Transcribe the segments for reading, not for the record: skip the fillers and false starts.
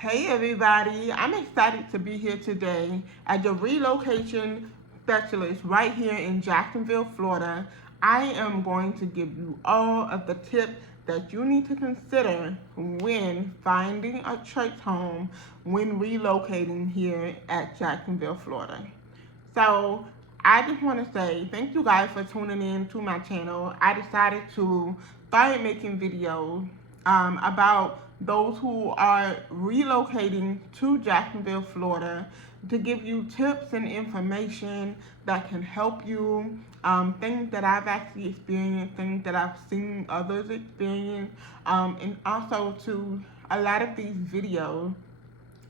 Hey everybody, I'm excited to be here today as your relocation specialist right here in Jacksonville, Florida. I am going to give you all of the tips that you need to consider when finding a church home when relocating here at Jacksonville, Florida. So I just want to say thank you guys for tuning in to my channel. I decided to start making videos about those who are relocating to Jacksonville, Florida, to give you tips and information that can help you. Things that I've actually experienced, things that I've seen others experience, and also to a lot of these videos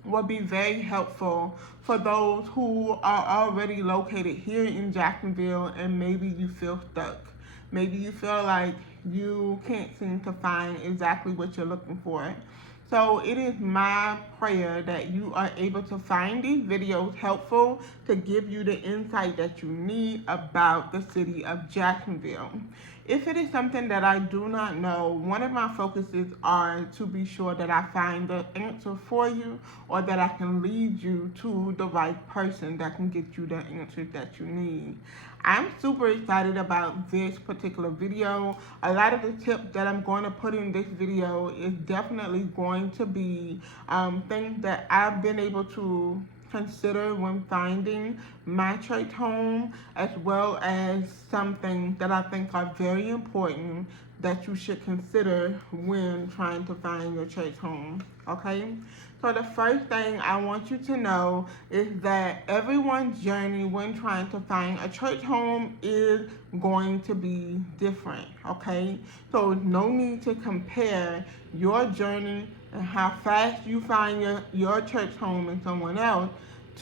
will be very helpful for those who are already located here in Jacksonville and maybe you feel stuck. Maybe you feel like you can't seem to find exactly what you're looking for. So it is my prayer that you are able to find these videos helpful to give you the insight that you need about the city of Jacksonville. If it is something that I do not know, one of my focuses are to be sure that I find the answer for you or that I can lead you to the right person that can get you the answers that you need. I'm super excited about this particular video. A lot of the tips that I'm going to put in this video is definitely going to be things that I've been able to consider when finding my church home, as well as some things that I think are very important that you should consider when trying to find your church home. Okay? So the first thing I want you to know is that everyone's journey when trying to find a church home is going to be different, okay? So no need to compare your journey and how fast you find your church home and someone else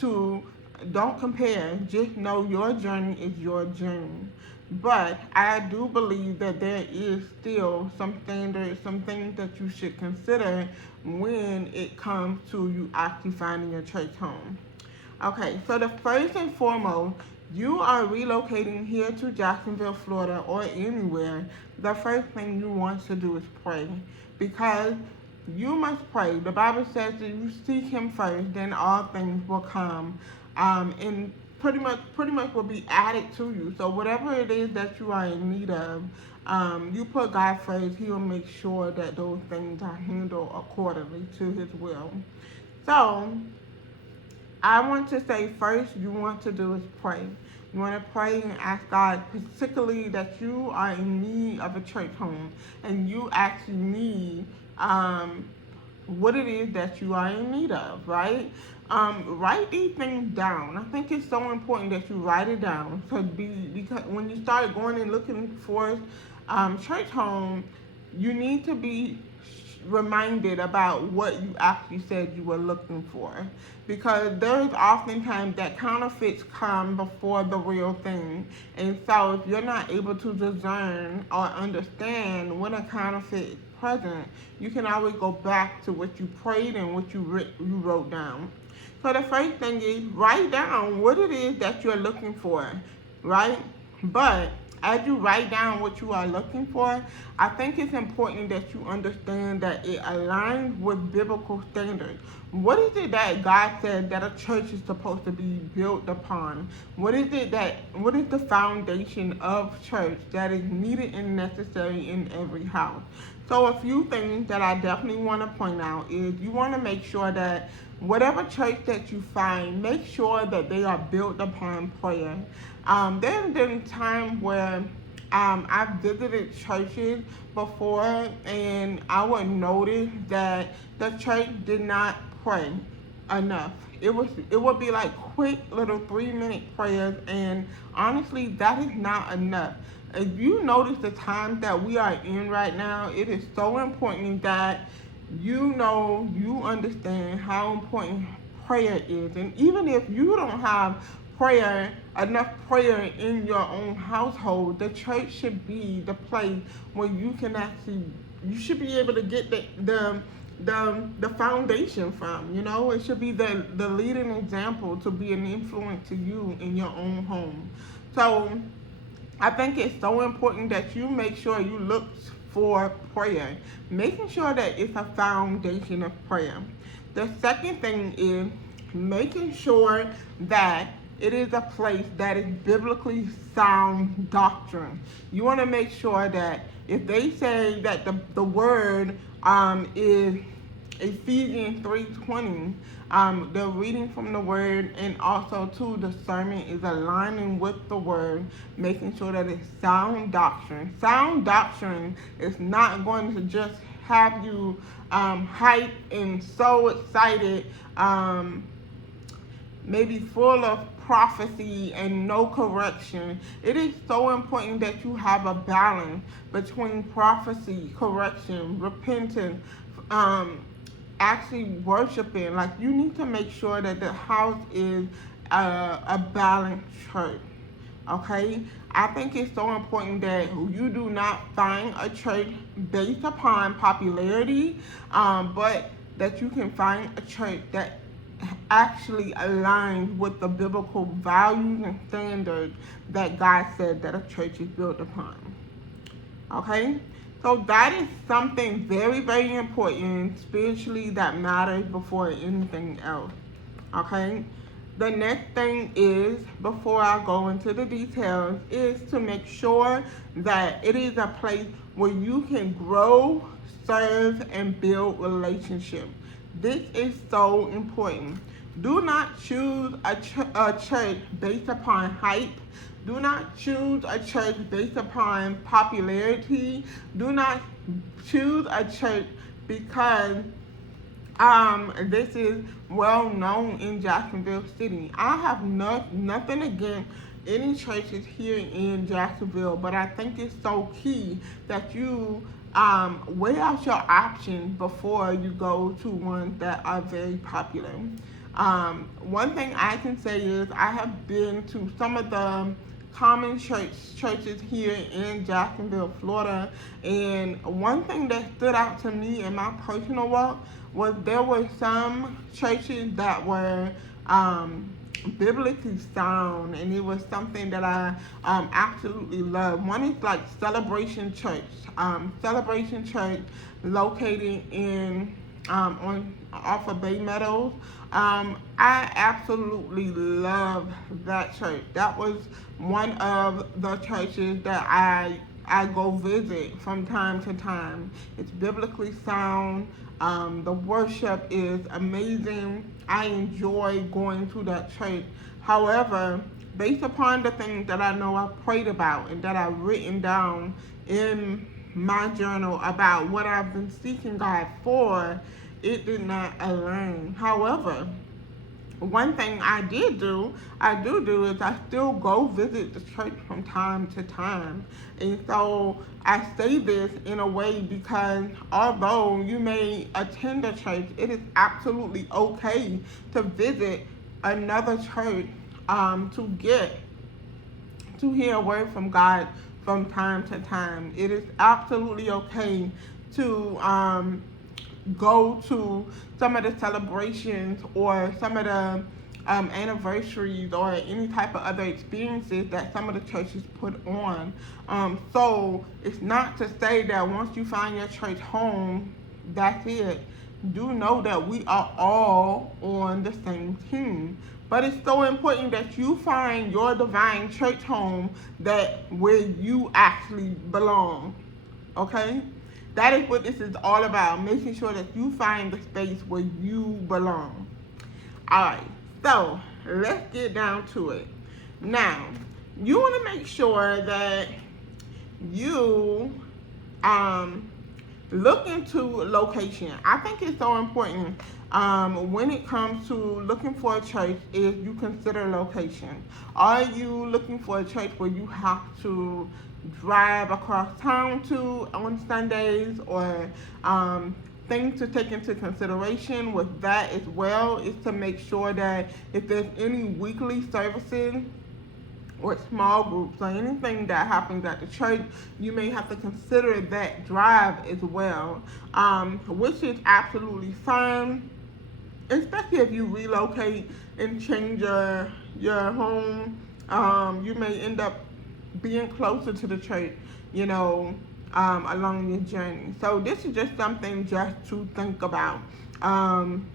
to. Don't compare, just know your journey is your journey. But I do believe that there is still some standards, some things that you should consider when it comes to you actually finding your church home. Okay, so the first and foremost, you are relocating here to Jacksonville, Florida, or anywhere. The first thing you want to do is pray, because you must pray. The Bible says that you seek Him first, then all things will come, and pretty much will be added to you. So whatever it is that you are in need of, you put God first. He will make sure that those things are handled accordingly to His will. So I want to say first you want to do is pray. You want to pray and ask God, particularly that you are in need of a church home and you actually need what it is that you are in need of, right? Write these things down. I think it's so important that you write it down. Because when you start going and looking for church home, you need to be reminded about what you actually said you were looking for, because there's oftentimes that counterfeits come before the real thing, and so if you're not able to discern or understand when a counterfeit is present, you can always go back to what you prayed and what you wrote down. So the first thing is write down what it is that you're looking for, right? But as you write down what you are looking for, I think it's important that you understand that it aligns with biblical standards. What is it that God said that a church is supposed to be built upon? What is the foundation of church that is needed and necessary in every house? So a few things that I definitely want to point out is you want to make sure that whatever church that you find, make sure that they are built upon prayer. There's been times where I've visited churches before and I would notice that the church did not pray enough. It would be like quick little 3-minute prayers, and honestly that is not enough. If you notice the times that we are in right now, it is so important that you understand how important prayer is. And even if you don't have enough prayer in your own household, the church should be the place where you should be able to get the foundation from. It should be the leading example to be an influence to you in your own home. So I think it's so important that you make sure you look for prayer. Making sure that it's a foundation of prayer. The second thing is making sure that it is a place that is biblically sound doctrine. You want to make sure that if they say that the word is Ephesians 3:20, they're reading from the word, and also too the sermon is aligning with the word, making sure that it's sound doctrine. Sound doctrine is not going to just have you hyped and so excited, maybe full of prophecy and no correction. It is so important that you have a balance between prophecy, correction, repentance, actually worshiping. Like, you need to make sure that the house is a balanced church. Okay, I think it's so important that you do not find a church based upon popularity, but that you can find a church that actually aligns with the biblical values and standards that God said that a church is built upon. Okay, so that is something very, very important spiritually that matters before anything else. Okay, the next thing is, before I go into the details, is to make sure that it is a place where you can grow, serve, and build relationships. This is so important. Do not choose a church based upon hype. Do not choose a church based upon popularity. Do not choose a church because this is well known in Jacksonville City. I have nothing against any churches here in Jacksonville, but I think it's so key that you weigh out your options before you go to ones that are very popular. One thing I can say is I have been to some of the common churches here in Jacksonville, Florida, and one thing that stood out to me in my personal walk was there were some churches that were biblically sound, and it was something that I absolutely love. One is like Celebration Church. Celebration Church, located in off of Bay Meadows. I absolutely love that church. That was one of the churches that I go visit from time to time. It's biblically sound. The worship is amazing. I enjoy going to that church. However, based upon the things that I know I prayed about and that I've written down in my journal about what I've been seeking God for, it did not align. However, one thing I do is I still go visit the church from time to time. And so I say this in a way because although you may attend a church, it is absolutely okay to visit another church to hear a word from God from time to time. It is absolutely okay to go to some of the celebrations or some of the anniversaries or any type of other experiences that some of the churches put on. So it's not to say that once you find your church home, that's it. Do know that we are all on the same team. But it's so important that you find your divine church home where you actually belong. Okay? That is what this is all about, making sure that you find the space where you belong. Alright, so let's get down to it. Now, you want to make sure that you look into location. I think it's so important when it comes to looking for a church is you consider location. Are you looking for a church where you have to drive across town to on Sundays, or things to take into consideration with that as well is to make sure that if there's any weekly services or small groups or anything that happens at the church, you may have to consider that drive as well, which is absolutely fine, especially if you relocate and change your home. You may end up being closer to the church, along your journey. So this is just something just to think about. Um,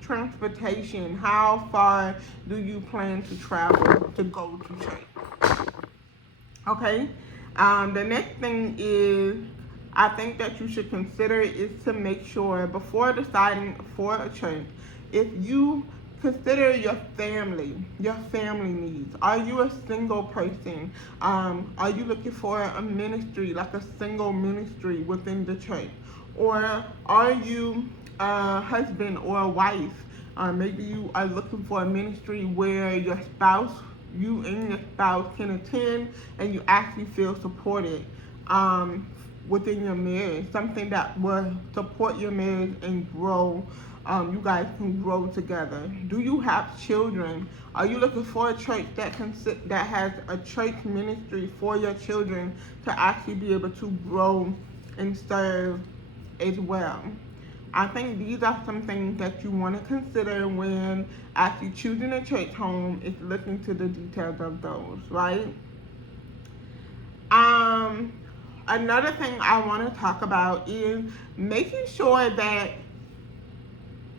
Transportation. How far do you plan to travel to go to church? Okay. The next thing is I think that you should consider is to make sure before deciding for a church, if you consider your family needs. Are you a single person? Are you looking for a ministry, like a single ministry within the church? Or are you a husband or a wife? Maybe you are looking for a ministry where you and your spouse can attend and you actually feel supported within your marriage, something that will support your marriage and grow. You guys can grow together. Do you have children? Are you looking for a church that has a church ministry for your children to actually be able to grow and serve as well? I think these are some things that you want to consider when actually choosing a church home, is looking to the details of those, right? Another thing I want to talk about is making sure that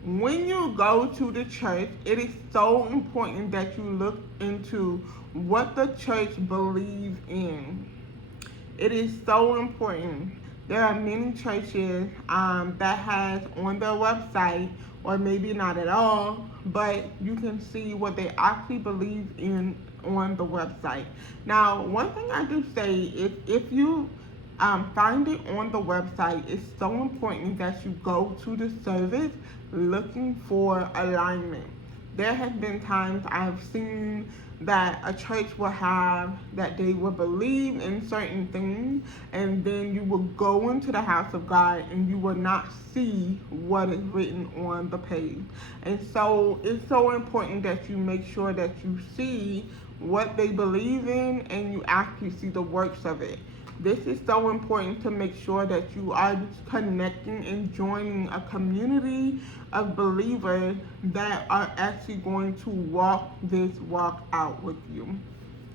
when you go to the church, it is so important that you look into what the church believes in. It is so important. There are many churches that has on their website, or maybe not at all, but you can see what they actually believe in on the website. Now, one thing I do say is if you find it on the website, it's so important that you go to the service looking for alignment. There have been times I've seen that a church will have that they will believe in certain things, and then you will go into the house of God and you will not see what is written on the page. And so it's so important that you make sure that you see what they believe in and you actually see the works of it. This is so important to make sure that you are connecting and joining a community of believers that are actually going to walk this walk out with you.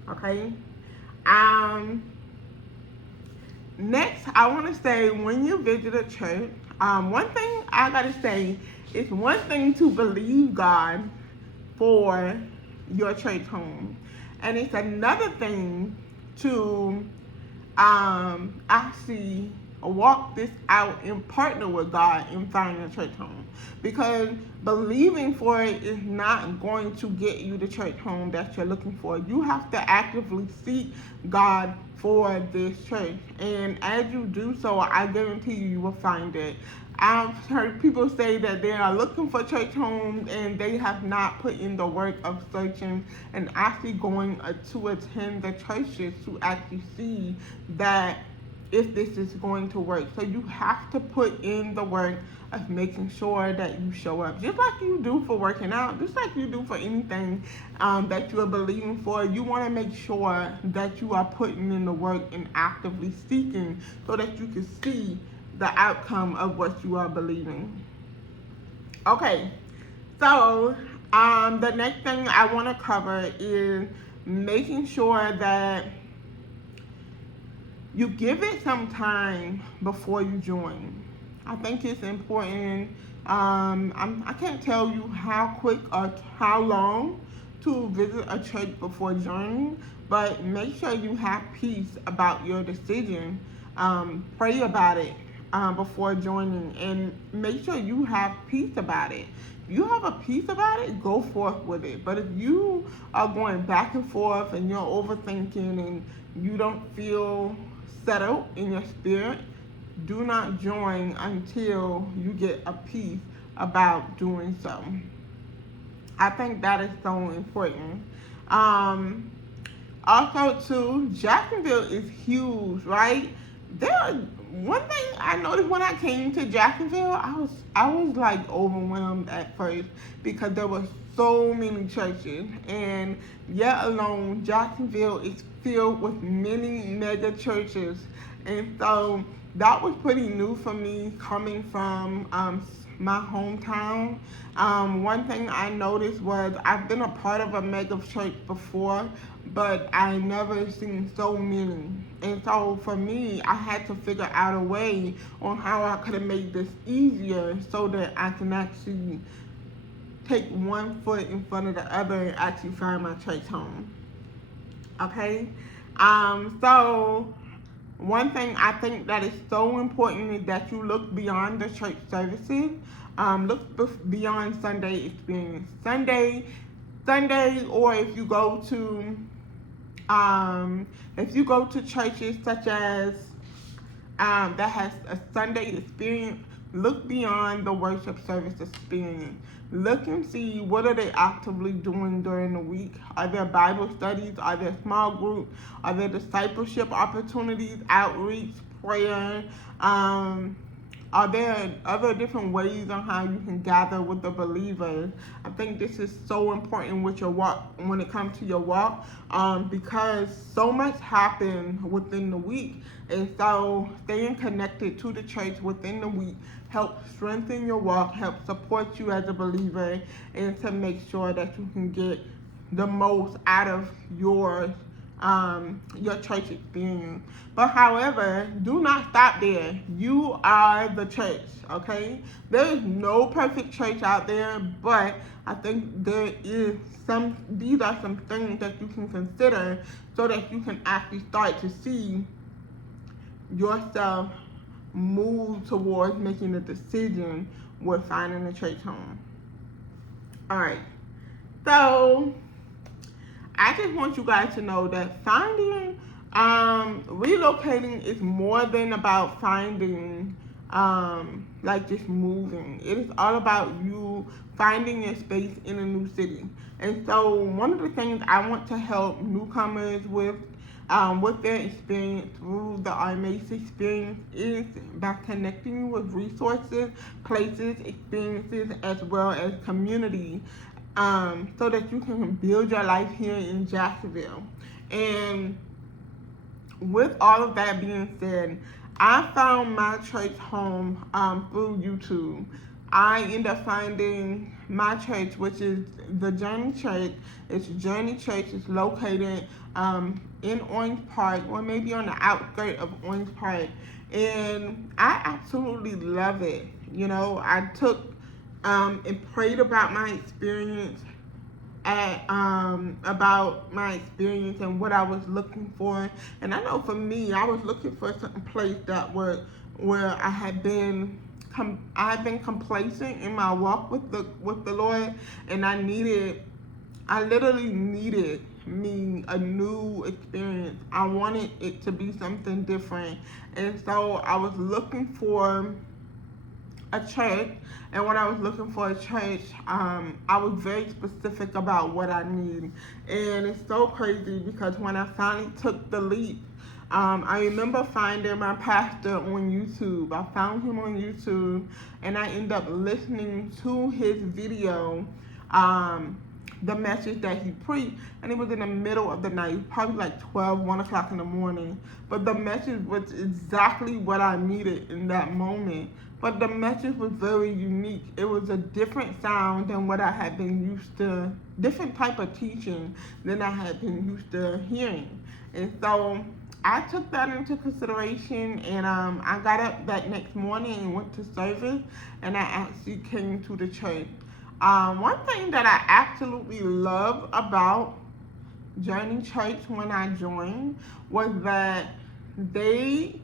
Okay? Next, I want to say when you visit a church, one thing I got to say, it's one thing to believe God for your church home, and it's another thing to actually walk this out and partner with God in finding a church home. Because believing for it is not going to get you the church home that you're looking for. You have to actively seek God for this church. And as you do so, I guarantee you will find it. I've heard people say that they are looking for church homes and they have not put in the work of searching and actually going to attend the churches to actually see that if this is going to work. So you have to put in the work of making sure that you show up, just like you do for working out, just like you do for anything that you are believing for. You want to make sure that you are putting in the work and actively seeking so that you can see the outcome of what you are believing. Okay, so the next thing I want to cover is making sure that you give it some time before you join. I think it's important. I can't tell you how quick or how long to visit a church before joining, but make sure you have peace about your decision. Pray about it before joining, and make sure you have peace about it. If you have a peace about it, go forth with it. But if you are going back and forth and you're overthinking and you don't feel settled in your spirit, do not join until you get a peace about doing so. I think that is so important. Also, too, Jacksonville is huge, right? One thing I noticed when I came to Jacksonville, I was like overwhelmed at first because there were so many churches, and yet alone Jacksonville is filled with many mega churches, and so that was pretty new for me coming from my hometown. One thing I noticed was I've been a part of a mega church before, but I never seen so many. And so for me, I had to figure out a way on how I could have made this easier so that I can actually take one foot in front of the other and actually find my church home. Okay? So one thing I think that is so important is that you look beyond the church services. Beyond Sunday experience. Sunday, or if you go to churches such as that has a Sunday experience, look beyond the worship service experience. Look and see what are they actively doing during the week. Are there Bible studies? Are there small groups? Are there discipleship opportunities, outreach, prayer? Are there other different ways on how you can gather with the believers? I think this is so important with your walk when it comes to your walk, because so much happens within the week, and so staying connected to the church within the week helps strengthen your walk, helps support you as a believer, and to make sure that you can get the most out of your church experience. But however, do not stop there. You are the church, okay? There is no perfect church out there, but I think these are some things that you can consider so that you can actually start to see yourself move towards making a decision with finding a church home. All right. So I just want you guys to know that relocating is more than about finding, like just moving. It is all about you finding your space in a new city. And so one of the things I want to help newcomers with their experience through the Armace Experience is by connecting you with resources, places, experiences, as well as community, so that you can build your life here in Jacksonville. And with all of that being said, I found my church home through YouTube. I ended up finding my church, which is the Journey Church. It's Journey Church. It's located in Orange Park, or maybe on the outskirts of Orange Park. And I absolutely love it. You know, I took and prayed about my experience and what I was looking for. And I know for me, I was looking for a certain place where I had been complacent in my walk with the Lord, and I literally needed me a new experience. I wanted it to be something different, and so I was looking for a church. And when I was looking for a church, I was very specific about what I need. And it's so crazy because when I finally took the leap, I remember finding my pastor on YouTube. I found him on YouTube, and I ended up listening to his video, the message that he preached, and it was in the middle of the night, probably like 1 o'clock in the morning. But the message was exactly what I needed in that moment. But the message was very unique. It was a different sound than what I had been used to, different type of teaching than I had been used to hearing. And so I took that into consideration, and I got up that next morning and went to service, and I actually came to the church. One thing that I absolutely love about Journey Church when I joined was that they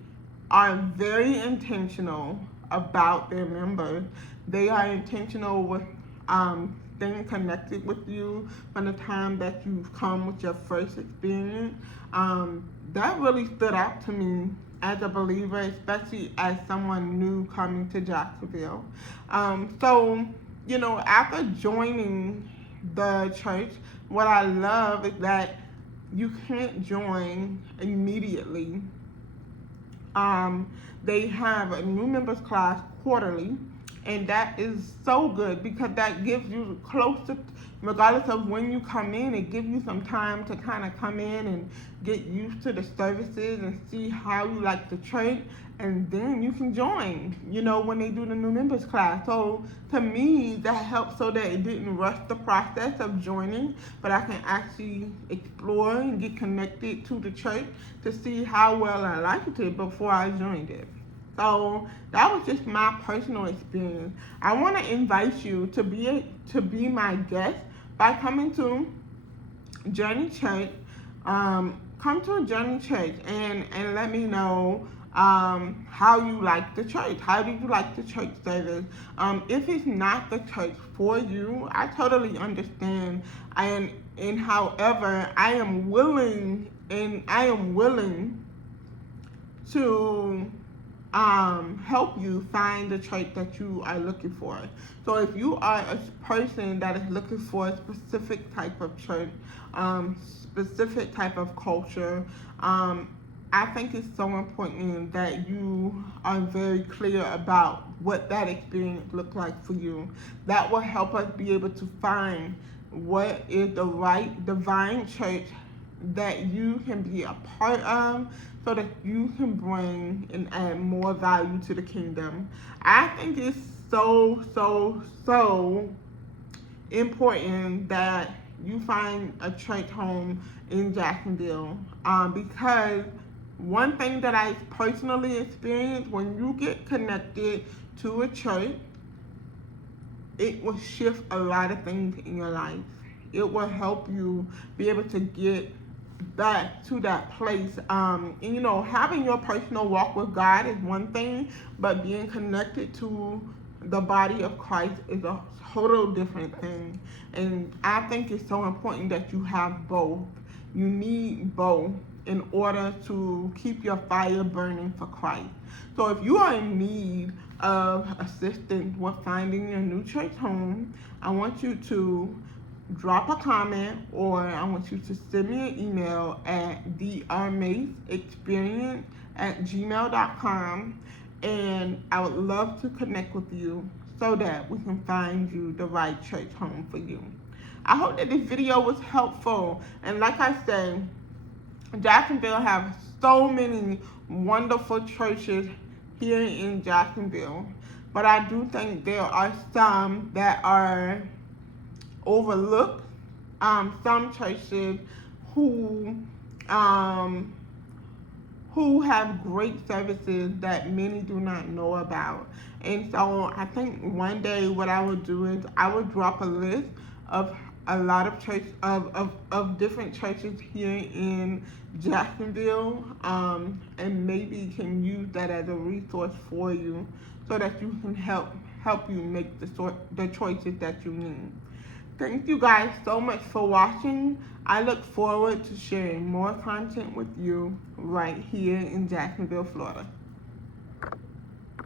are very intentional about their members. They are intentional with staying connected with you from the time that you've come with your first experience. That really stood out to me as a believer, especially as someone new coming to Jacksonville. So, you know, after joining the church, what I love is that you can't join immediately. They have a new members class quarterly, And that is so good because that gives you closer, regardless of when you come in, it gives you some time to kind of come in and get used to the services and see how you like the church, and then you can join, when they do the new members class. So to me, that helps so that it didn't rush the process of joining, but I can actually explore and get connected to the church to see how well I liked it before I joined it. So that was just my personal experience. I want to invite you to be my guest by coming to Journey Church. Come to a Journey Church and let me know how you like the church. How do you like the church service? If it's not the church for you, I totally understand. And however, I am willing to help you find the church that you are looking for. So if you are a person that is looking for a specific type of church, specific type of culture, I think it's so important that you are very clear about what that experience looks like for you. That will help us be able to find what is the right divine church that you can be a part of so that you can bring and add more value to the kingdom. I think it's so important that you find a church home in Jacksonville, because one thing that I personally experienced, when you get connected to a church, it will shift a lot of things in your life. It will help you be able to get back to that place. And having your personal walk with God is one thing, but being connected to the body of Christ is a total different thing. And I think it's so important that you have both. You need both in order to keep your fire burning for Christ. So if you are in need of assistance with finding your new church home, I want you to drop a comment, or I want you to send me an email at the Armace Experience at gmail.com, and I would love to connect with you so that we can find you the right church home for you. I hope that this video was helpful, and like I said, Jacksonville has so many wonderful churches here in Jacksonville, but I do think there are some that are overlooked. Some churches who have great services that many do not know about. And so I think one day what I would do is I would drop a list of a lot of of different churches here in Jacksonville, and maybe can use that as a resource for you so that you can help you make the choices that you need. Thank you guys so much for watching. I look forward to sharing more content with you right here in Jacksonville, Florida.